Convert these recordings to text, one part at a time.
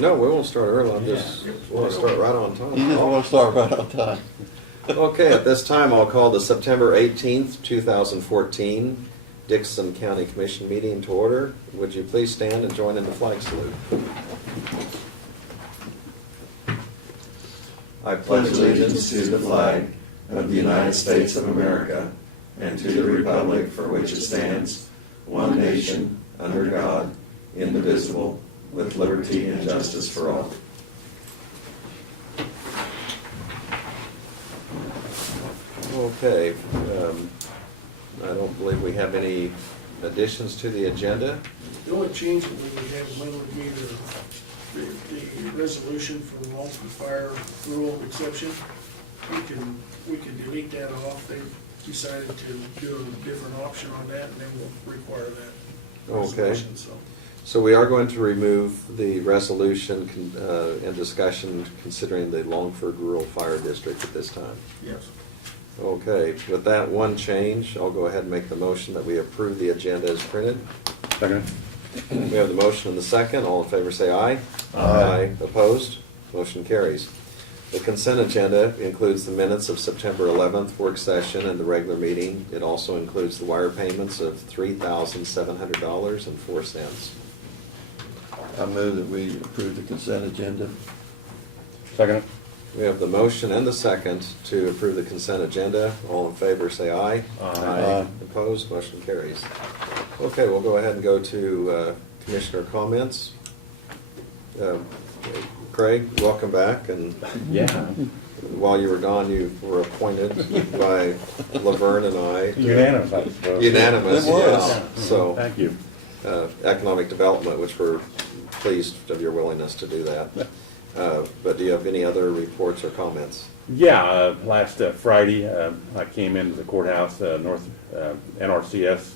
No, we won't start early. I'm just want to start right on You time. just want to start right on time. Okay, at this time, I'll call the September 18th, 2014 Dixon County Commission meeting to order. Would you please stand and join in the flag salute? I Pledge allegiance to the flag of the United States of America and to the republic for which it stands, one nation, under God, indivisible, with liberty and justice for all. Okay, I don't believe we have any additions to the agenda. The only change that we would have, one would be the resolution for the Walton Fire rule exception. We can delete that off. They've decided to do a different option on that, and then we'll require that Okay. resolution, so. So we are going to remove the resolution and discussion considering the Longford Rural Fire District at this time. Yes. Okay, with that one change, I'll go ahead and make the motion that we approve the agenda as printed. Second. We have the motion and the second. All in favor say aye. Aye. Opposed? Motion carries. The consent agenda includes the minutes of September 11th work session and the regular meeting. It also includes the wire payments of $3,700.04. I move that we approve the consent agenda. Second. We have the motion and the second to approve the consent agenda. All in favor say aye. Aye. Opposed? Motion carries. Okay, we'll go ahead and go to commissioner comments. Craig, welcome back, and Yeah. while you were gone, you were appointed by Laverne and I. Unanimous, I suppose. Unanimous, It was. yes. So, Thank you. economic development, which we're pleased of your willingness to do that. But do you have any other reports or comments? Yeah, last Friday, I came into the courthouse, North NRCS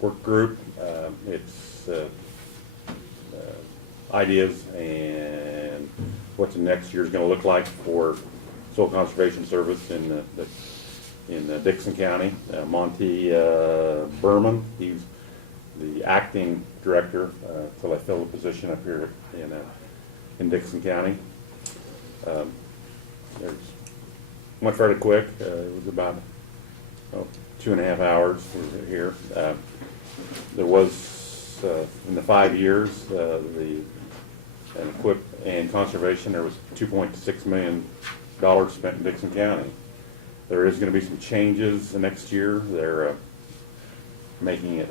work group. It's ideas and what the next year's going to look like for soil conservation service in Dixon County. Monty Berman, he's the acting director till I fill the position up here in Dixon County. Went fairly quick. It was about 2.5 hours we were here. There was in the 5 years and conservation, there was $2.6 million spent in Dixon County. There is going to be some changes the next year. They're making it,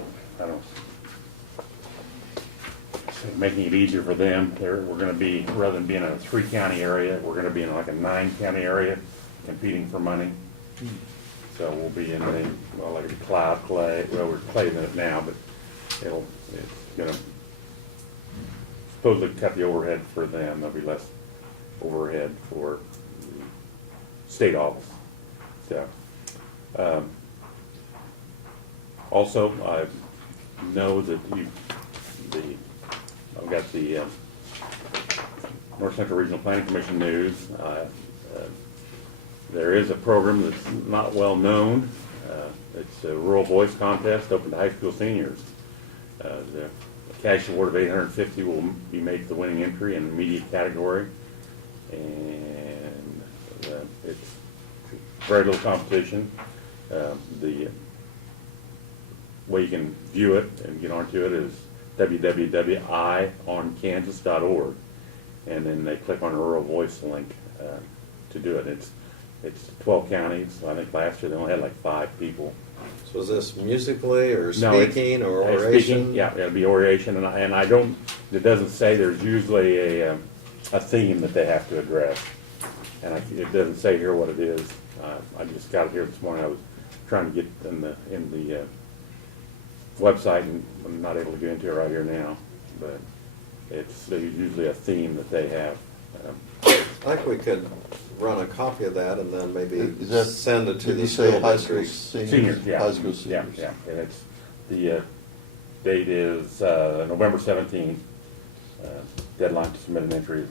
making it easier for them. We're going to be, rather than being in a 3-county area, we're going to be in like a 9-county area, competing for money. So we'll be in like a cloud clay. Well, we're claying it now, but it's going to supposedly cut the overhead for them. There'll be less overhead for the state office. So, also, I know that I've got the North Central Regional Planning Commission news. There is a program that's not well known. It's a Rural Voice Contest open to high school seniors. The cash award of $850 will be made to the winning entry in the media category, and it's very little competition. The way you can view it and get onto it is www.ionkansas.org, and then they click on the Rural Voice link to do it. It's 12 counties. I think last year they only had like 5 people. So is this musically or No, it's- speaking or it's oration? speaking, yeah, it'll be oration, and I don't. It doesn't say. There's usually a theme that they have to address, and it doesn't say here what it is. I just got it here this morning. I was trying to get in the website, and I'm not able to get into it right here now. But there's usually a theme that they have. I think we could run a copy of that and then maybe Is that- send it to Did the you say school high school districts. seniors? Yeah. High school Yeah, seniors. yeah, and it's, the date is November 17th. Deadline to submit an entry is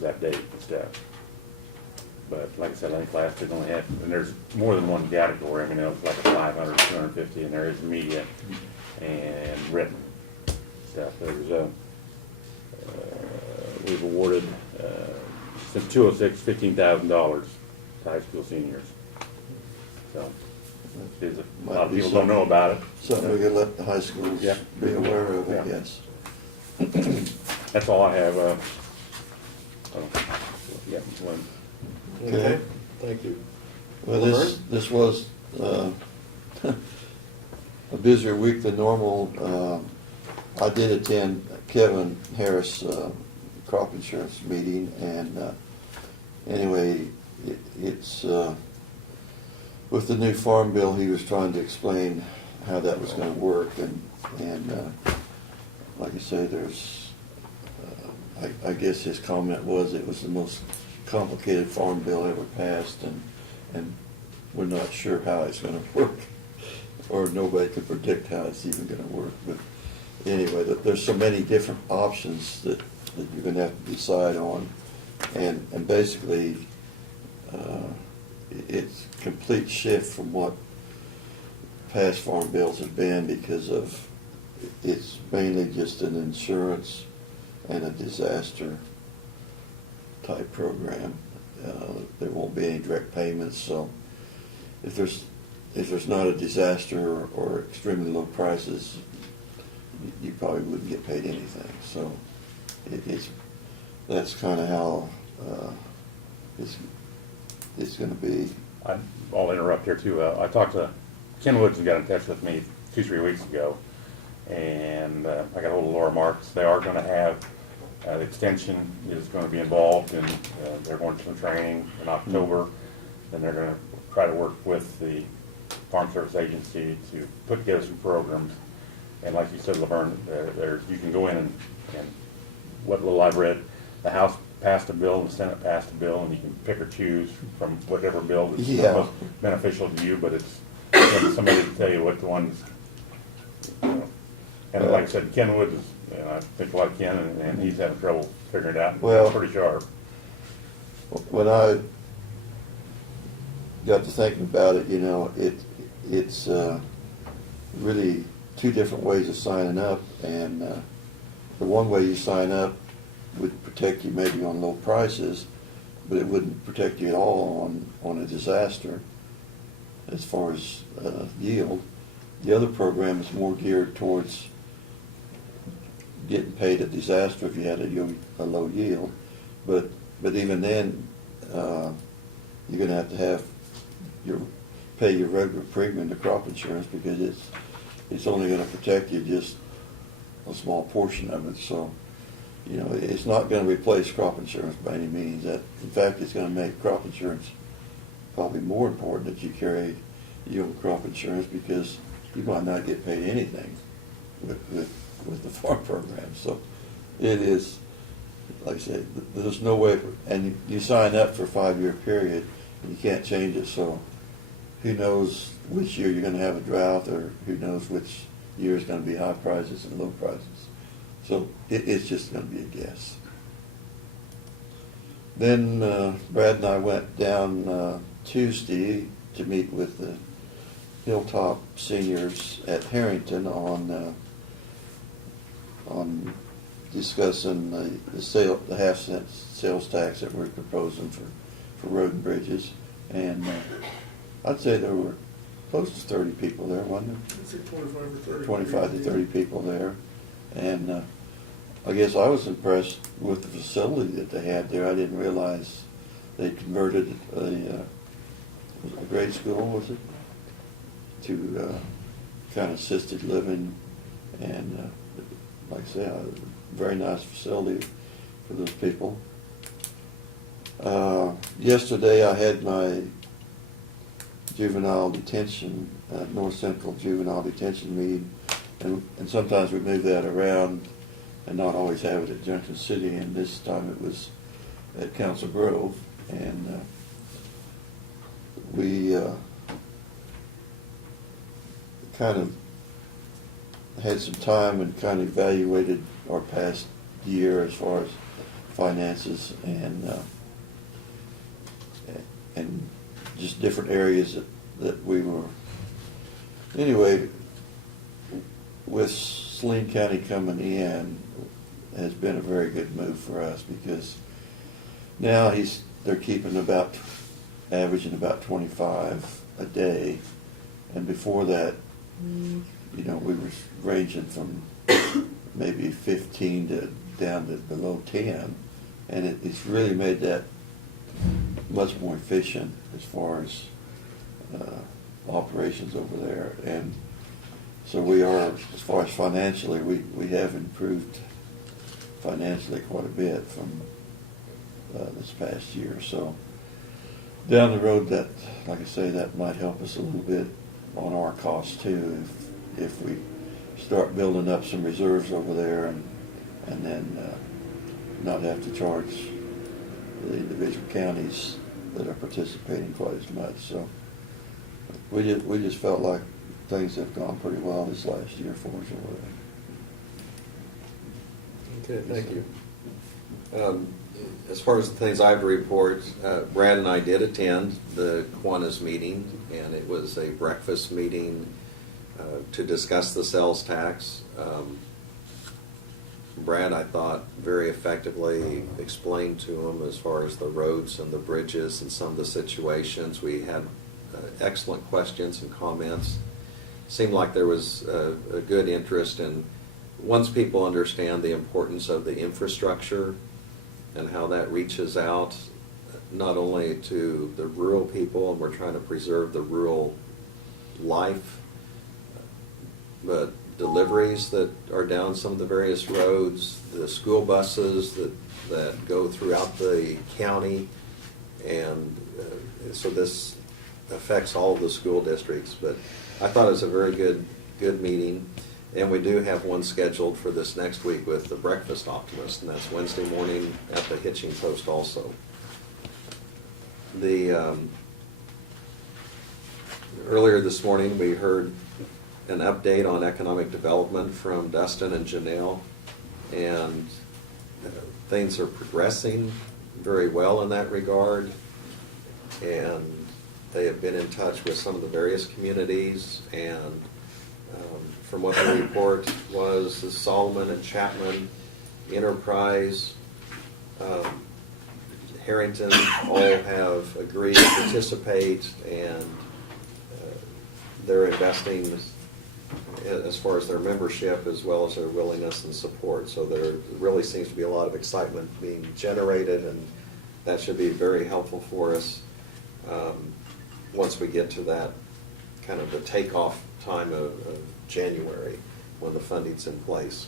that date and stuff. But like I said, I think last year they only had, and there's more than one category. I mean, it was like a 500, 250, and there is media and written. stuff. There's, we've awarded, since 206, $15,000 to high school seniors. So, a lot of people don't know about it. Something we could let the high schools Yeah. be aware of, I Yeah. guess. That's all I have. Yeah, Lynn. Okay. Thank you. Well, this was a busier week than normal. I did attend Kevin Harris' crop insurance meeting, and anyway, it's with the new farm bill, he was trying to explain how that was going to work, and like I say, there's, I guess his comment was it was the most complicated farm bill ever passed, and we're not sure how it's going to work, or nobody could predict how it's even going to work. But anyway, there's so many different options that you're going to have to decide on, and basically, it's a complete shift from what past farm bills have been, because of it's mainly just an insurance and a disaster type program. There won't be any direct payments, so if there's not a disaster or extremely low prices, you probably wouldn't get paid anything. So that's kind of how it's going to be. I'll interrupt here too. I talked to Ken Woods, who got in touch with me 2-3 weeks ago, and I got hold of Laura Marks. They are going to have the extension is going to be involved, and they're going to some training in October. Then they're going to try to work with the Farm Service Agency to put together some programs. And like you said, Laverne, you can go in and what little I've read, the House passed a bill, the Senate passed a bill, and you can pick or choose from whatever bill is most beneficial to you, but it's somebody to tell you what the ones, and like I said, Ken Woods is, I think like Ken, and he's having trouble figuring it out. Well, He's pretty sharp. When I got to thinking about it, it's really two different ways of signing up, and the one way you sign up would protect you maybe on low prices, but it wouldn't protect you at all on a disaster as far as yield. The other program is more geared towards getting paid at disaster if you had a low yield, but even then, you're going to have pay your regular premium to crop insurance, because it's only going to protect you just a small portion of it. So, it's not going to replace crop insurance by any means. In fact, it's going to make crop insurance probably more important that you carry yield crop insurance, because you might not get paid anything with the farm program. So it is, like I said, there's no way, and you sign up for a 5-year period, and you can't change it. So who knows which year you're going to have a drought, or who knows which year is going to be high prices and low prices. So it's just going to be a guess. Then Brad and I went down Tuesday to meet with the Hilltop seniors at Harrington on discussing the half-cent sales tax that we're proposing for road and bridges. And I'd say there were close to 30 people there, wasn't there? I'd say 25 or 30. 25 to 30 people there. And I guess I was impressed with the facility that they had there. I didn't realize they converted a grade school, was it, to kind of assisted living, and like I say, a very nice facility for those people. Yesterday I had my juvenile detention, North Central Juvenile Detention meeting, and sometimes we move that around and not always have it at Junction City, and this time it was at Council Grove, and we kind of had some time and kind of evaluated our past year as far as finances and just different areas that we were. Anyway, with Saline County coming in has been a very good move for us, because now they're keeping averaging about 25 a day, and before that, we were ranging from maybe 15 to down to below 10, and it's really made that much more efficient as far as operations over there. And so we are, as far as financially, we have improved financially quite a bit from this past year. So down the road, that, like I say, that might help us a little bit on our costs too, if we start building up some reserves over there, and then not have to charge the individual counties that are participating quite as much. So we just felt like things have gone pretty well this last year for us over there. Okay, thank you. As far as the things I have to report, Brad and I did attend the Kiwanis meeting, and it was a breakfast meeting to discuss the sales tax. Brad, I thought, very effectively explained to him as far as the roads and the bridges and some of the situations. We had excellent questions and comments. Seemed like there was a good interest in, once people understand the importance of the infrastructure and how that reaches out not only to the rural people, and we're trying to preserve the rural life, but deliveries that are down some of the various roads, the school buses that go throughout the county, and so this affects all of the school districts. But I thought it was a very good meeting, and we do have one scheduled for this next week with the Breakfast Optimist, and that's Wednesday morning at the Hitching Post also. Earlier this morning, we heard an update on economic development from Dustin and Janelle, and things are progressing very well in that regard, and they have been in touch with some of the various communities, and from what the report was, the Solomon and Chapman, Enterprise, Harrington all have agreed to participate, and they're investing as far as their membership as well as their willingness and support. So there really seems to be a lot of excitement being generated, and that should be very helpful for us once we get to that kind of the takeoff time of January when the funding's in place.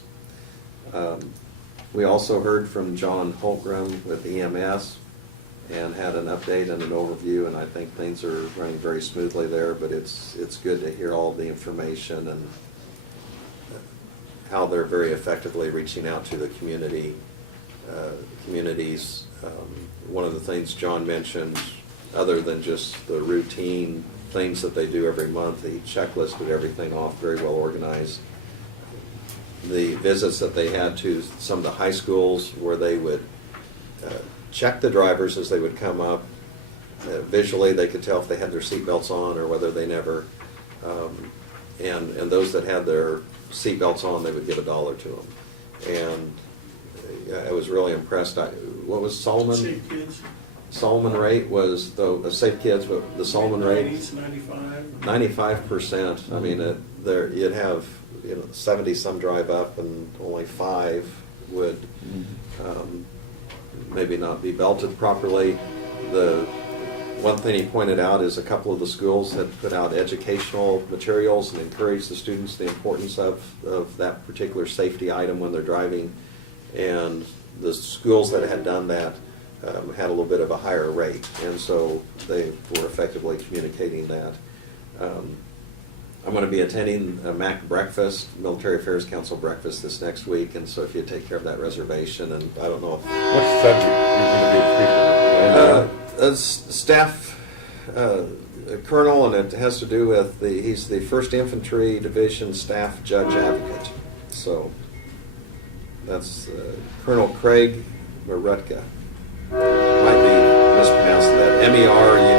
We also heard from John Holmgren with EMS and had an update and an overview, and I think things are running very smoothly there, but it's good to hear all the information and how they're very effectively reaching out to the communities. One of the things John mentioned, other than just the routine things that they do every month, he checklisted everything off, very well organized. The visits that they had to some of the high schools where they would check the drivers as they would come up. Visually, they could tell if they had their seatbelts on or whether they never. And those that had their seatbelts on, they would give $1 to them. And I was really impressed. What was Solomon? Safe Kids. Solomon rate was the Safe Kids, but the Solomon rate 95%. I mean, you'd have 70 some drive up, and only 5 would maybe not be belted properly. The one thing he pointed out is a couple of the schools had put out educational materials and encouraged the students the importance of that particular safety item when they're driving, and the schools that had done that had a little bit of a higher rate, and so they were effectively communicating that. I'm going to be attending a MAC breakfast, Military Affairs Council breakfast, this next week, and so if you take care of that reservation, and I don't know if... What's the subject you're going to be speaking? Staff colonel, and it has to do with he's the 1st Infantry Division Staff Judge Advocate. So that's Colonel Craig Marutka. Might be mispronouncing that. Merutka.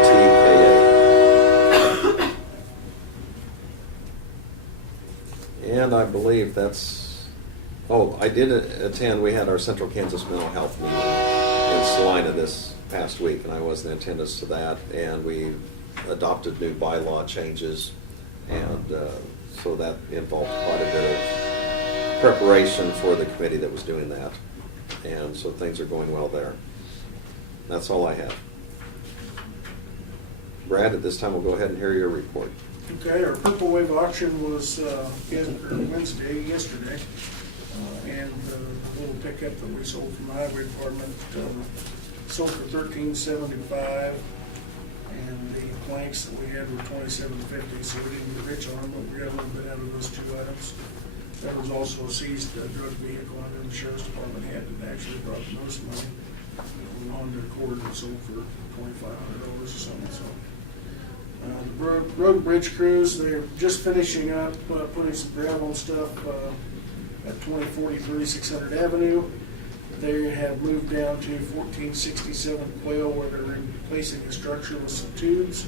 And I I believe that's, oh, I did attend, we had our Central Kansas Mental Health meeting in Salina this past week, and I was in attendance to that, and we adopted new bylaw changes, and so that involved quite a bit of preparation for the committee that was doing that, and so things are going well there. That's all I have. Brad, at this time, we'll go ahead and hear your report. Okay, our Purple Wave auction was Wednesday, yesterday, and the little pickup that we sold from the highway department sold for $13.75, and the planks that we had were $27.50, so we didn't get rich on them, but we got a little bit out of those two items. There was also a seized drug vehicle under the sheriff's department had that actually brought the most money. Honda Accord that sold for $2,500 or something, so. The road bridge crews, they're just finishing up, putting some gravel and stuff at 2040 3600 Avenue. They have moved down to 1467 Quail where they're replacing the structure with some tubes.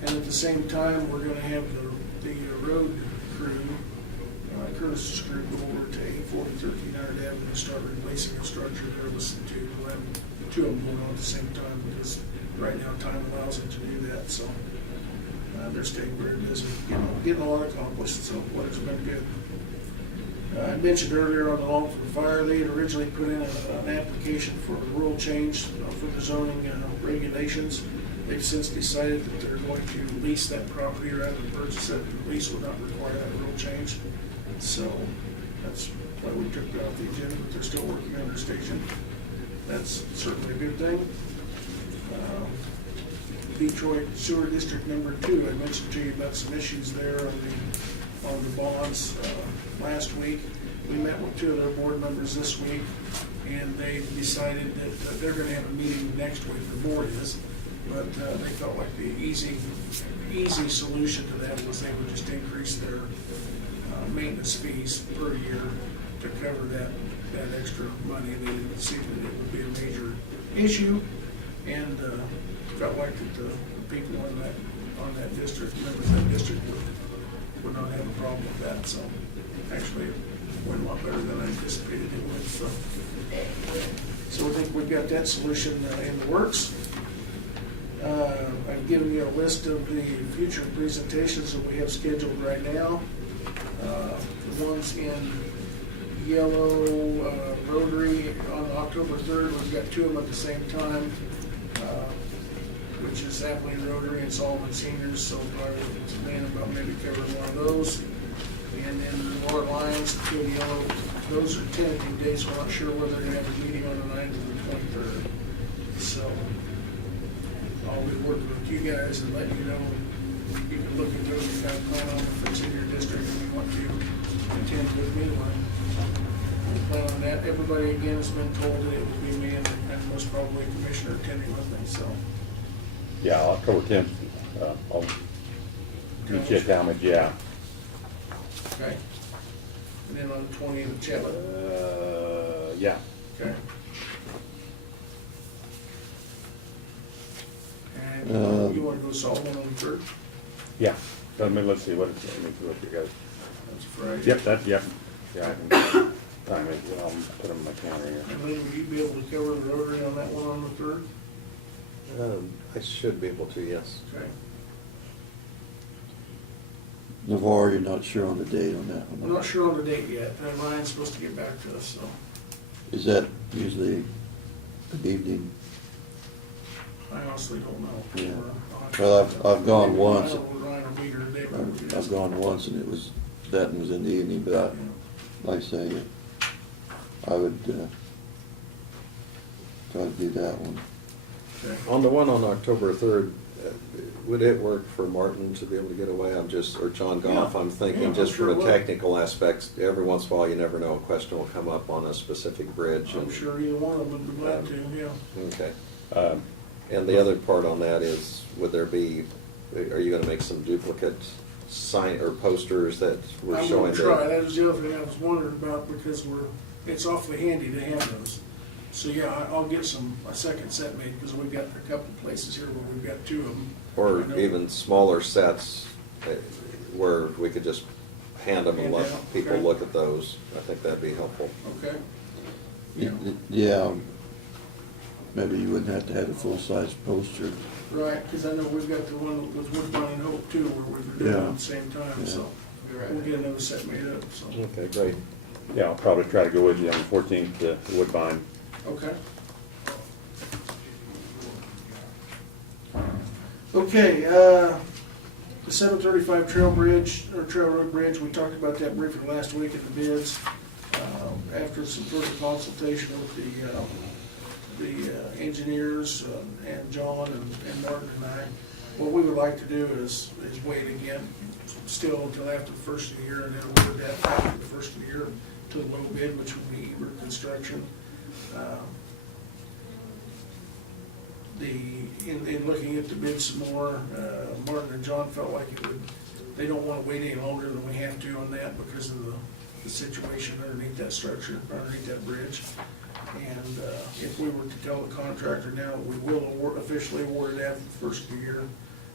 And at the same time, we're going to have the road crew, Curtis's crew, go over to 840 1300 Avenue and start replacing the structure there with some tubes. We'll have two of them going on at the same time because right now time allows them to do that. So. They're staying very busy, getting a lot accomplished, so weather's been good. I mentioned earlier on the Longford Fire, they had originally put in an application for a rule change for the zoning regulations. They've since decided that they're going to lease that property rather than purchase it. The lease would not require that rule change. So that's why we took it off the agenda, but they're still working on their station. That's certainly a good thing. Detroit Sewer District Number 2, I mentioned to you about some issues there on the bonds last week. We met with two of their board members this week, and they decided that they're going to have a meeting next week, the board is, but they felt like the easy solution to that was they would just increase their maintenance fees per year to cover that extra money. They didn't see that it would be a major issue, and felt like that the people on that district, members of that district would not have a problem with that. So actually it went a lot better than I anticipated it would. So we think we've got that solution in the works. I've given you a list of the future presentations that we have scheduled right now. The ones in yellow, Rotary on October 3rd, we've got two of them at the same time. Which is Abilene Rotary and Solomon Seniors, so probably plan about maybe covering one of those. And then the Lord Lions, two in yellow, those are tentative dates, we're not sure whether they're going to have a meeting on the 9th or the 23rd. So I'll be working with you guys and letting you know. You can look at those and kind of plan on if it's in your district and you want to attend with me. We'll plan on that. Everybody again has been told that it will be me and most probably a commissioner attending with me, so. Yeah, October 10th, I'll meet you at Talmadge, yeah. Okay. And then on the 20th, Chetla. Yeah. Okay. And you want to go Solomon on the 3rd? Yeah. Let's see what you guys. That's Friday. Yep, yeah, I can time it, I'll put them in my calendar here. And Lee, will you be able to cover the Rotary on that one on the 3rd? I should be able to, yes. Okay. Navarre, you're not sure on the date on that one? I'm not sure on the date yet. Ryan's supposed to get back to us, so. Is that usually an evening? I honestly don't know. Yeah. I'll have to- Well, I've gone once. I don't know Ryan will be here today, but I've gone once and that one was in the evening, but like I say, I would try to do that one. Okay. On the one on October 3rd, would it work for Martin to be able to get away? Or John Goff, Yeah. I'm thinking, Yeah, just I'm sure from a it would. technical aspect, every once in a while, you never know, a question will come up on a specific bridge. I'm and- sure either one of them would be glad to, yeah. Okay. Um, And the other part on that is, are you gonna make some duplicate sign or posters that we're I'm showing? gonna try. That was the other thing I was wondering about because it's awfully handy to have those. So yeah, I'll get a second set made because we've got a couple places here where we've got two of them. Or I know. even smaller sets where we could just hand them and let Hand out, people okay. look at those. I think that'd be helpful. Okay? Yeah, Yeah, maybe you wouldn't have to have a full-size poster. right, because I know we've got the one with Woodbine and Hope too, where we were doing it Yeah. at the same time, Yeah. so we'll get another set made up, so, Okay, great. Yeah, I'll probably try to go with you on the 14th to Woodbine. okay. Okay, the 735 Trail Bridge, or Trail Road Bridge, we talked about that briefly last week at the bids. After some further consultation with the engineers and John and Martin and I, what we would like to do is wait again, still until after the first of the year, and then award that after the first of the year to the low bid, which would be Eber Construction. In looking at the bid some more, Martin and John felt like they don't want to wait any longer than we have to on that because of the situation underneath that structure, underneath that bridge. And if we were to tell the contractor now that we will officially award it after the first of the year,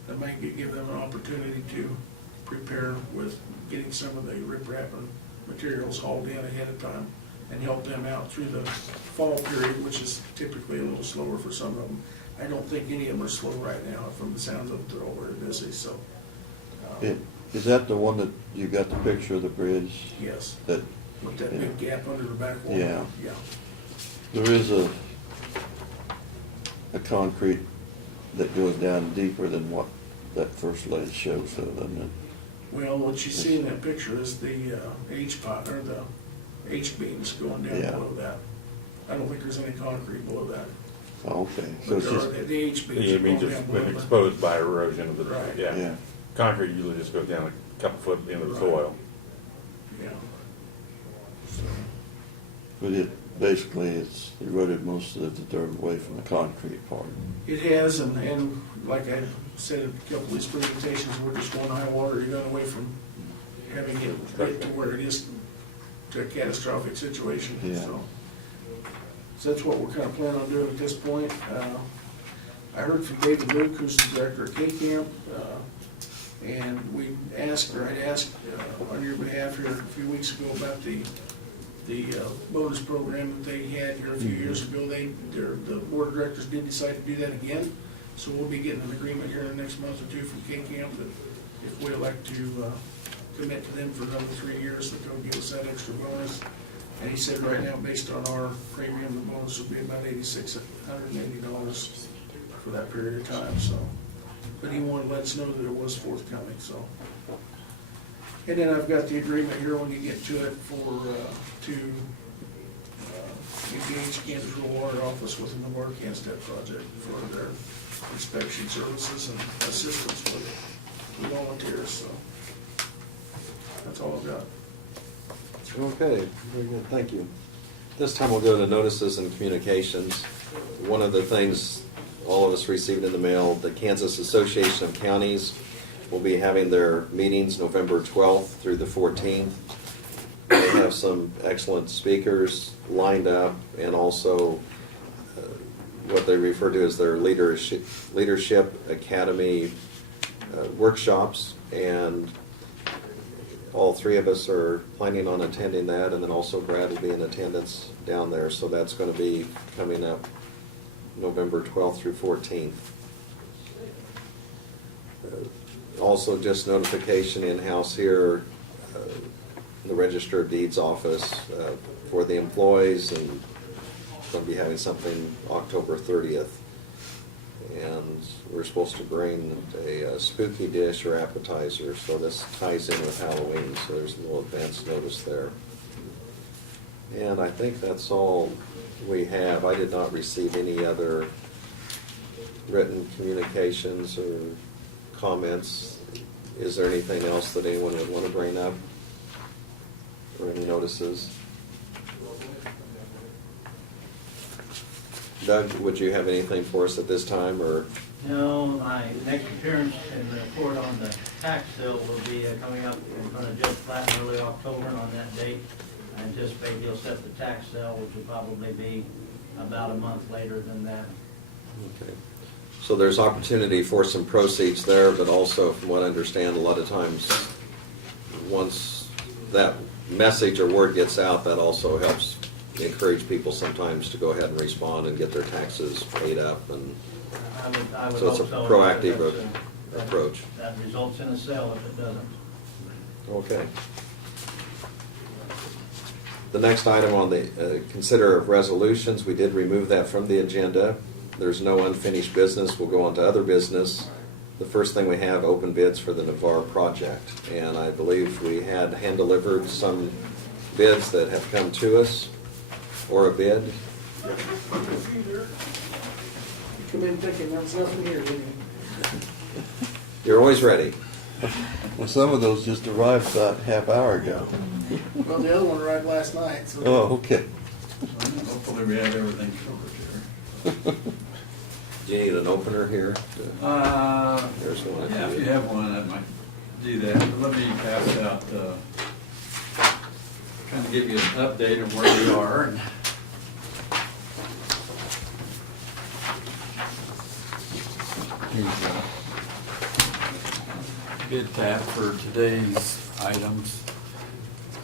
that might give them an opportunity to prepare with getting some of the riprap and materials hauled in ahead of time and help them out through the fall period, which is typically a little slower for some of them. I don't think any of them are slow right now, from the sounds of it, they're all very busy, so. Is that the one that you got the picture of the bridge? Yes, That, with that big gap under the back wall. Yeah. Yeah, there is a concrete that goes down deeper than what that first lathe shows, though, doesn't it? well, what you see in that picture is the H-pot, or the H-beams going down Yeah. below that. I don't think there's any concrete below that. Oh, okay, so But it's there just, are the H-beams It are going means it's down been below. exposed by erosion of the, Right. yeah. yeah, Concrete usually just goes down a couple foot into the Right. soil. Yeah. but basically, it's eroded most of the dirt away from the concrete part. It has, and like I said at a couple of these presentations, we're just going high water, you're going away from having it get to where it is to a catastrophic situation, Yeah. so. So that's what we're kind of planning on doing at this point. I heard from David Luke, who's the director of K-Camp, and I'd asked on your behalf here a few weeks ago about the bonus program that they had here a few years ago. The board of directors did decide to do that again, so we'll be getting an agreement here in the next month or two from K-Camp that if we elect to commit to them for another 3 years, that they'll give us that extra bonus. And he said right now, based on our premium, the bonus will be about $8,680 for that period of time, so. But he wanted to let us know that it was forthcoming, so. And then I've got the agreement here when you get to it to engage Kansas Rural Water Office with the Navarre Canstead project for their inspection services and assistance with the volunteers, so. That's all I've got. Okay, very good, thank you. This time we'll go to notices and communications. One of the things all of us received in the mail, the Kansas Association of Counties will be having their meetings November 12th through the 14th. They have some excellent speakers lined up, and also what they refer to as their Leadership Academy workshops, and all three of us are planning on attending that, and then also Brad will be in attendance down there, so that's going to be coming up November 12th through 14th. Also, just notification in-house here, the Register of Deeds office for the employees, and going to be having something October 30th. And we're supposed to bring a spooky dish or appetizer, so this ties in with Halloween, so there's a little advance notice there. And I think that's all we have. I did not receive any other written communications or comments. Is there anything else that anyone would want to bring up? Or any notices? Doug, would you have anything for us at this time, or? No, my next appearance and report on the tax sale will be coming up in front of Judge Platt in early October, and on that date, I anticipate he'll set the tax sale, which will probably be about a month later than that. Okay. So there's opportunity for some proceeds there, but also, from what I understand, a lot of times, once that message or word gets out, that also helps encourage people sometimes to go ahead and respond and get their taxes paid up, and I would so it's a hope so. proactive That- approach. That results in a sale if it doesn't. Okay. The next item on the consider of resolutions, we did remove that from the agenda. There's no unfinished business. We'll go on to other business. The first thing we have, open bids for the Navarre project. And I believe we had hand-delivered some bids that have come to us, or a bid. You come in thinking that's nothing here, didn't you? You're always ready. Well, some of those just arrived about a half hour ago. Well, the other one arrived last night, so. Oh, okay. Hopefully we have everything covered here. Do you need an opener here? There's one. Yeah, if you have one, I might do that. Let me pass out, kind of give you an update of where we are. And here's a bid tab for today's items.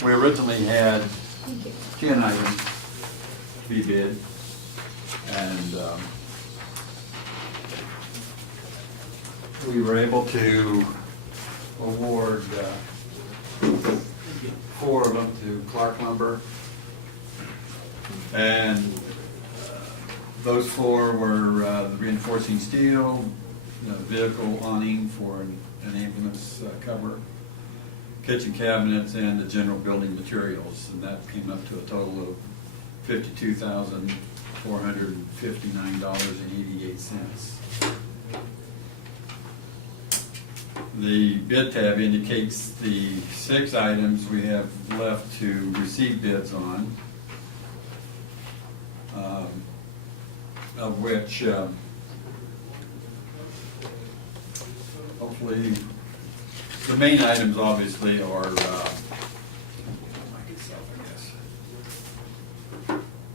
We originally had 10 items to be bid, and we were able to award 4 of them to Clark Lumber. And those 4 were the reinforcing steel, the vehicle awning for an ambulance cover, kitchen cabinets, and the general building materials. And that came up to a total of $52,459.88. The bid tab indicates the 6 items we have left to receive bids on, of which hopefully the main items obviously are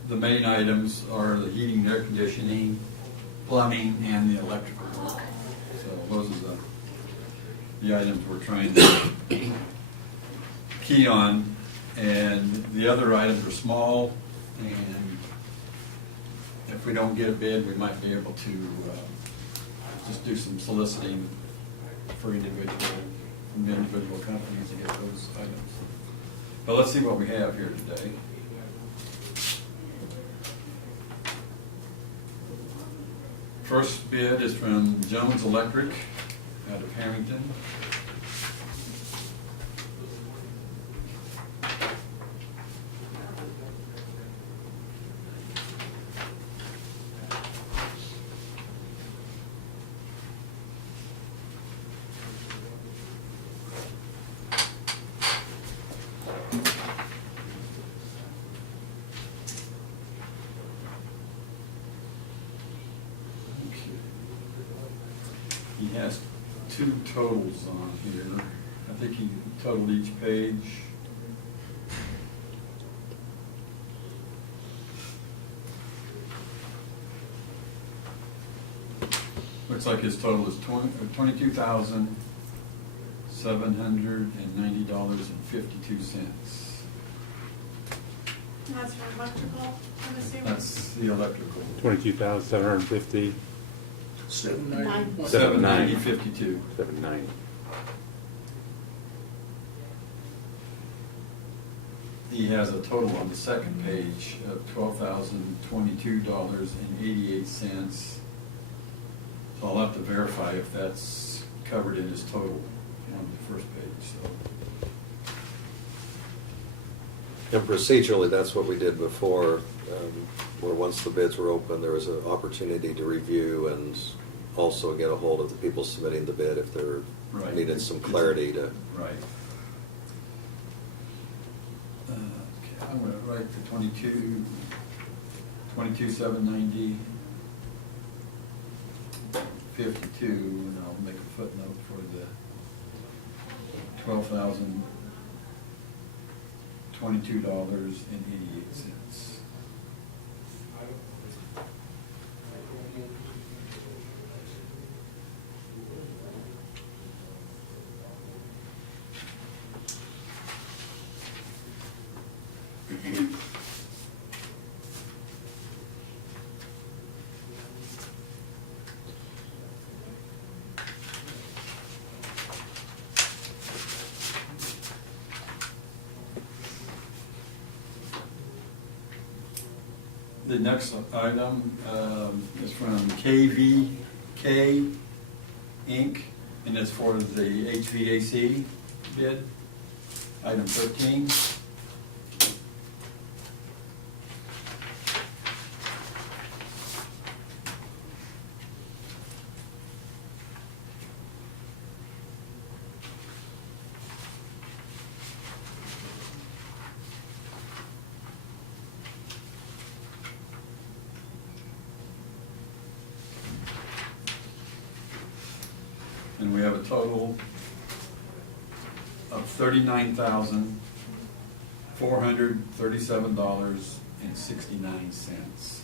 the main items are the heating, air conditioning, plumbing, and the electrical work. So those are the items we're trying to key on, and the other items are small, and if we don't get a bid, we might be able to just do some soliciting for individual companies to get those items. But let's see what we have here today. First bid is from Jones Electric out of Harrington. He has 2 totals on here. I think he totaled each page. Looks like his total is $22,790.52. That's for electrical, I'm assuming? That's the electrical. 22,750, 790. 790.52. 790. He has a total on the second page of $12,022.88. So I'll have to verify if that's covered in his total on the first page, so. And procedurally, that's what we did before, where once the bids were open, there was an opportunity to review and also get a hold of the people submitting the bid if there Right. needed some clarity to. Right. Okay, I'm gonna write the 22,790, 52, and I'll make a footnote for the $12,022.88. The next item is from KVK Inc., and it's for the HVAC bid. Item 13. And we have a total of $39,437.69.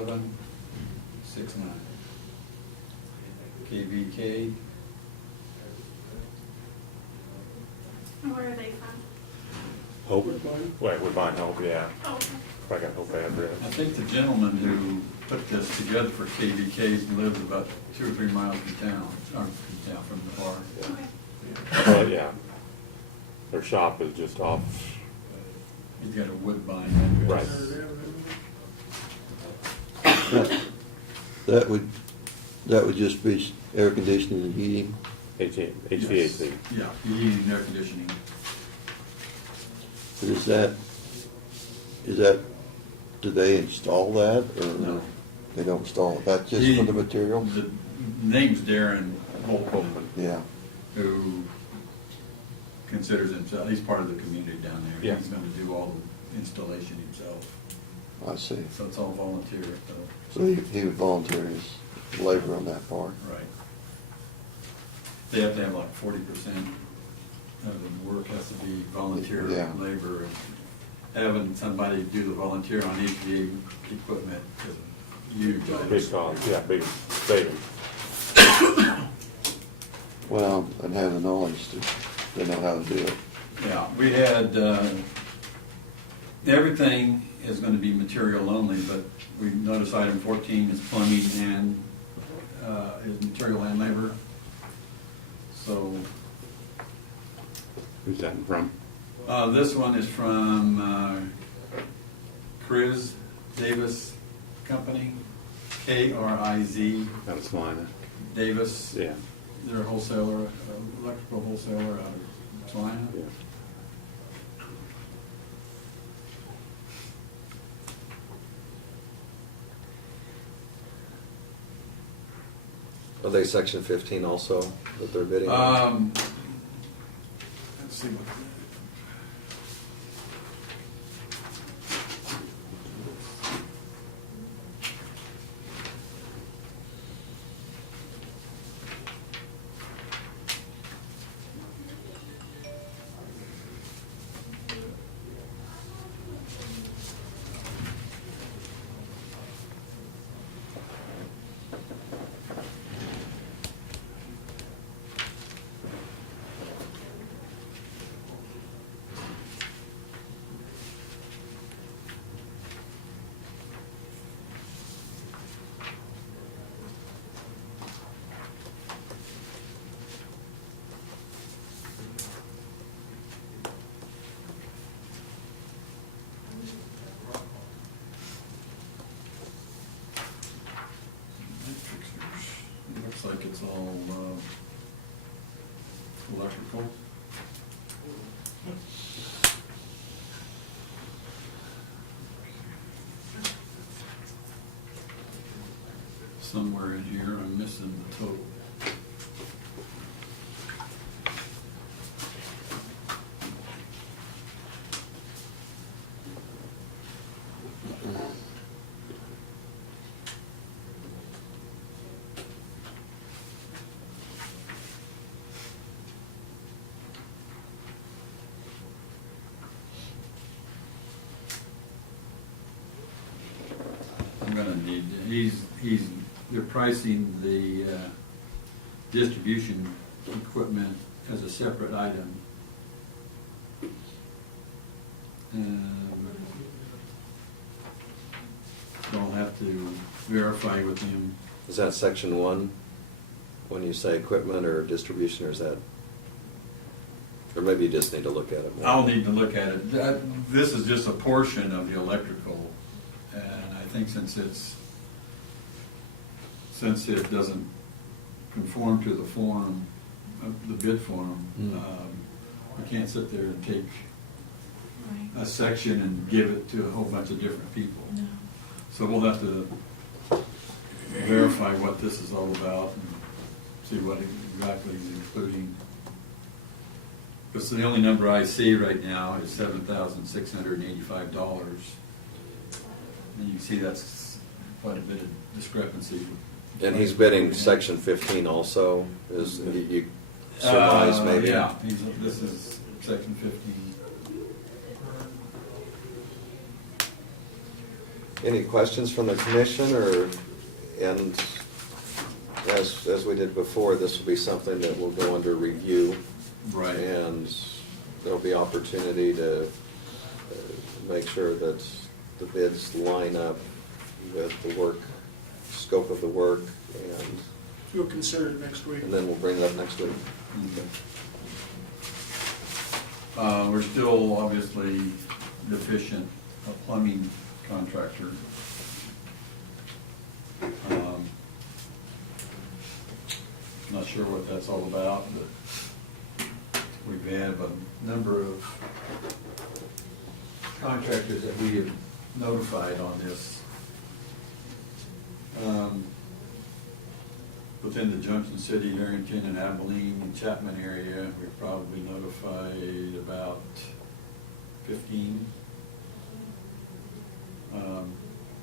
39,437.69. KVK. And where are they from? Hope, Woodbine? wait, Woodbine Hope, yeah. Oh, okay. If I got Hope address. I think the gentleman who put this together for KVK lives about 2 or 3 miles from town, or from the bar. Okay. Well, yeah. Their shop is just off, He's got a Woodbine Right. address. That would just be air conditioning and heating. HVAC. Yeah, heating and air conditioning. But is that, do they install that, or? No. They don't install it, that's just for the material? The name's Darren Holcomb, Yeah, who considers himself, he's part of the community down there. Yeah. He's gonna do all the installation himself, I see. so it's all volunteer, So he would volunteer his labor on that part. right. They have to have like 40% of the work has to be volunteer Yeah. labor. And having somebody do the volunteer on HVAC equipment is a huge item. Big cost, yeah, big savings. Well, and have the knowledge to know how to do it. Yeah, we had, everything is gonna be material only, but we noticed item 14 is plumbing and, is material and labor. So, Who's that from? this one is from, Chris Davis Company, KRIZ Out of Salina. Davis. Yeah, They're a wholesaler, electrical wholesaler out of Salina. yeah. Are they section 15 also that they're bidding on? Let's see what. It looks like it's all electrical. Somewhere in here, I'm missing the total. I'm gonna need, they're pricing the distribution equipment as a separate item. I'll have to verify with him. Is that section 1 when you say equipment or distribution, or is that? Or maybe you just need to look at it more. I'll need to look at it. This is just a portion of the electrical, and I think since it doesn't conform to the form, the bid form, we can't sit there and take a section and give it to a whole bunch of different people. So we'll have to verify what this is all about and see what exactly is including. Because the only number I see right now is $7,685. And you can see that's quite a bit of discrepancy. And he's bidding section 15 also, is, you surmise maybe? Yeah, this is section 15. Any questions from the commission, and as we did before, this will be something that will go under review. Right. And there'll be opportunity to make sure that the bids line up with the work, scope of the work, and You'll consider it next week. then we'll bring it up next week. We're still obviously deficient a plumbing contractor. Not sure what that's all about, but we have a number of contractors that we have notified on this. Within the Junction City, Harrington, and Abilene, and Chapman area, we've probably notified about 15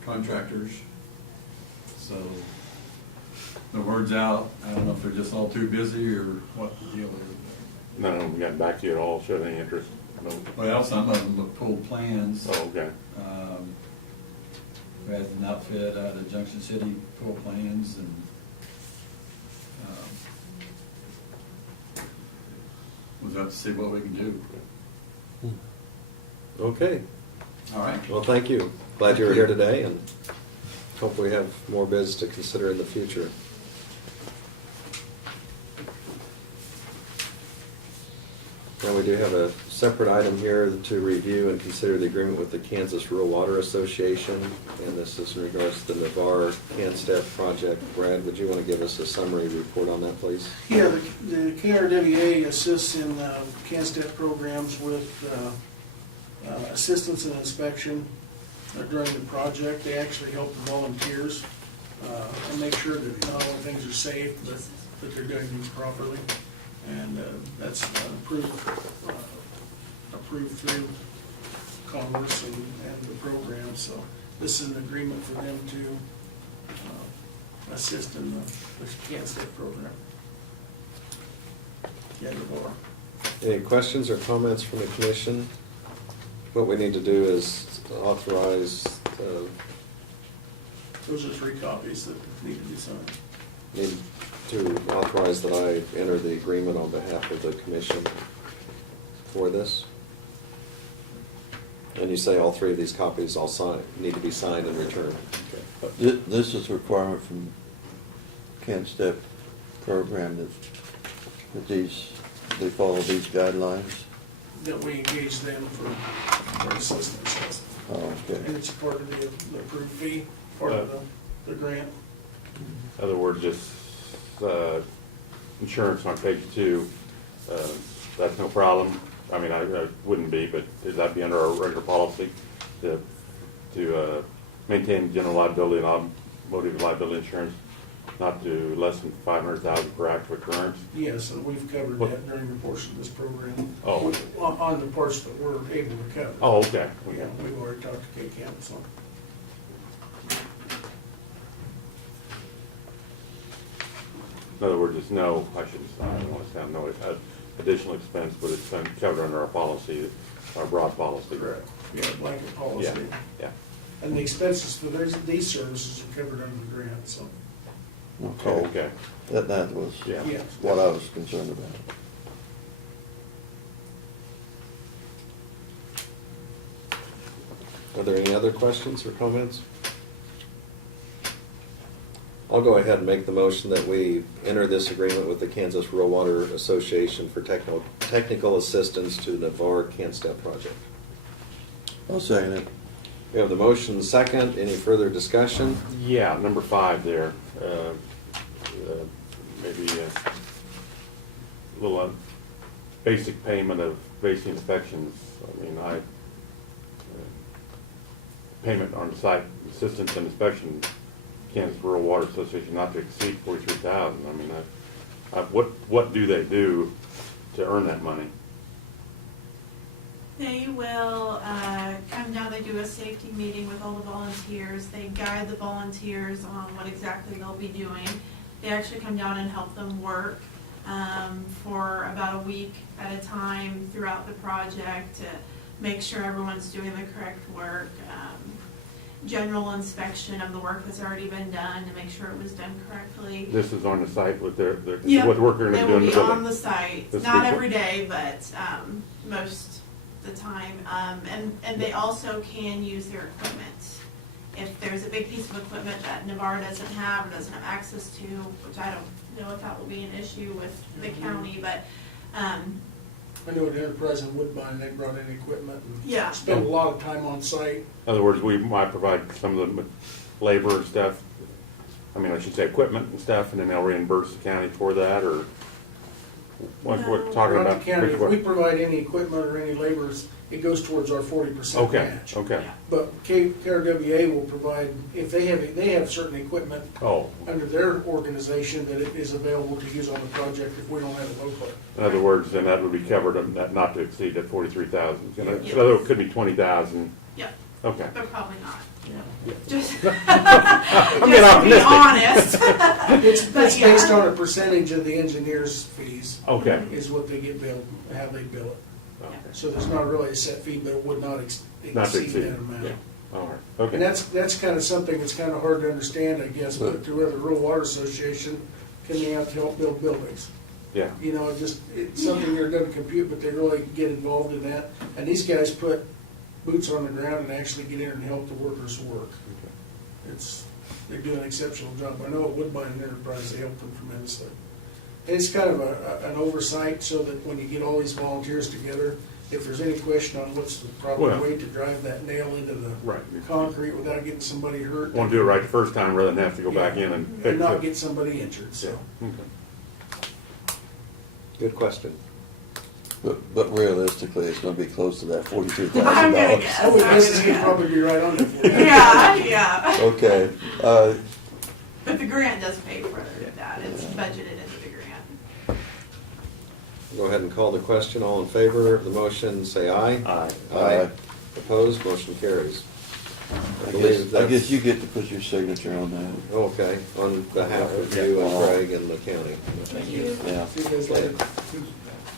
contractors. So the word's out. I don't know if they're just all too busy or what the deal is. None of them got back to you at all, showed any interest? No. Well, some of them have pulled plans. Oh, okay. We had an outfit out of Junction City pull plans, and we'll have to see what we can do. Okay, All right. well, thank you. Glad you were here today, and hope we have more bids to consider in the future. Now, we do have a separate item here to review and consider the agreement with the Kansas Rural Water Association, and this is in regards to the Navarre CanStep project. Brad, would you want to give us a summary report on that, please? Yeah, the KRWA assists in CanStep programs with assistance and inspection during the project. They actually help the volunteers and make sure that not only things are safe, but that they're doing things properly. And that's approved through Congress and the program. So this is an agreement for them to assist in the CanStep program. Yeah, Navarre. Any questions or comments from the commission? What we need to do is authorize, Those are 3 copies that need to be signed. need to authorize that I enter the agreement on behalf of the commission for this. And you say all 3 of these copies all need to be signed and returned. Okay. This is a requirement from CanStep program that they follow these guidelines. That we engage them for assistance. Oh, okay. And it's part of the approved fee, part of the grant. In other words, just insurance on page 2, that's no problem. I mean, I wouldn't be, but that'd be under our regular policy to maintain general liability and automotive liability insurance, not to less than $500,000 per act of occurrence. Yes, and we've covered that during the portion of this program. Oh. On the parts that we're able to cover. Oh, okay. Yeah, we've already talked to K-Camp, so. In other words, it's no, I don't want to sound no, additional expense, but it's covered under our policy, our broad policy. Correct. Yeah, blanket policy. Yeah, yeah. And the expenses for these services are covered under the grant, so. Oh, Okay. okay. That was Yeah. Yeah. what I was concerned about. Are there any other questions or comments? I'll go ahead and make the motion that we enter this agreement with the Kansas Rural Water Association for technical assistance to the Navarre Can't Step project. I'll second it. We have the motion second. Any further discussion? Yeah, number 5 there. Maybe a little basic payment of basic inspections. I mean, payment on site assistance and inspection, Kansas Rural Water Association, not to exceed 43,000. I mean, what do they do to earn that money? They will come down, they do a safety meeting with all the volunteers. They guide the volunteers on what exactly they'll be doing. They actually come down and help them work for about a week at a time throughout the project to make sure everyone's doing the correct work. General inspection of the work that's already been done to make sure it was done correctly. This is on the site with Yeah, what work they're going to they do will in the be building. on the site, This not week. every day, but most of the time. And they also can use their equipment. If there's a big piece of equipment that Navarre doesn't have or doesn't have access to, which I don't know if that will be an issue with the county, but I know at Enterprise in Woodbine, they brought in equipment and yeah. spent a lot of time on site. In other words, we might provide some of the labor and stuff, I mean, I should say equipment and stuff, and then they'll reimburse the county for that, or what we're No. talking Not about? the county, if which we one? provide any equipment or any laborers, it goes towards our 40% Okay, match. okay. Yeah. But KRWA will provide, if they have certain equipment Oh, under their organization that it is available to use on the project if we don't have it locally. in other words, then that would be covered, not to exceed that 43,000. Yeah. So it could be 20,000, Yep, okay. but probably not. Yeah. Just, I'm being just to be optimistic. honest. It's But yeah. based on a percentage of the engineer's fees Okay. is what they get billed, how they bill it. Okay. So there's not really a set fee, but it would not Not to exceed exceed, that amount. yeah, all right, And okay. that's kind of something that's kind of hard to understand, I guess, but to where the Rural Water Association can they have to help build buildings. Yeah, You know, it's something they're gonna compute, but they really get involved in that. And these guys put boots on the ground and actually get in and help the workers work. They do an exceptional job. I know at Woodbine and Enterprise, they help them tremendously. And it's kind of an oversight so that when you get all these volunteers together, if there's any question on what's the proper Well- way to drive that nail into the right. concrete without getting somebody hurt. Want to do it right the first time rather than have to go back in and fix And not it. get somebody injured, so. Okay. Good question. But realistically, it's gonna be close to that $43,000. I'm gonna guess. I would I'm guess gonna you'd guess. probably be right on there for you. Yeah, yeah. Okay, But the grant does pay for that. It's budgeted into the grant. Go ahead and call the question. All in favor of the motion, say aye. Aye. Aye. Opposed, motion carries. I believe guess that's- you get to put your signature on that. Okay, on behalf of you and Greg and the county. Thank you. Yeah. See you guys later.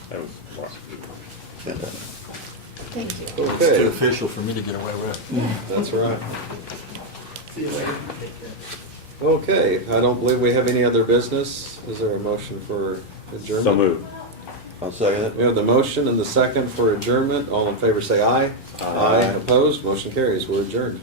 That was, Thank you. It's too Okay, official for me to get away with. that's right. See you later. Okay, I don't believe we have any other business. Is there a motion for adjournment? so moved. I'll second it. We have the motion and the second for adjournment. All in favor say aye. Aye. Opposed, motion carries. We're adjourned.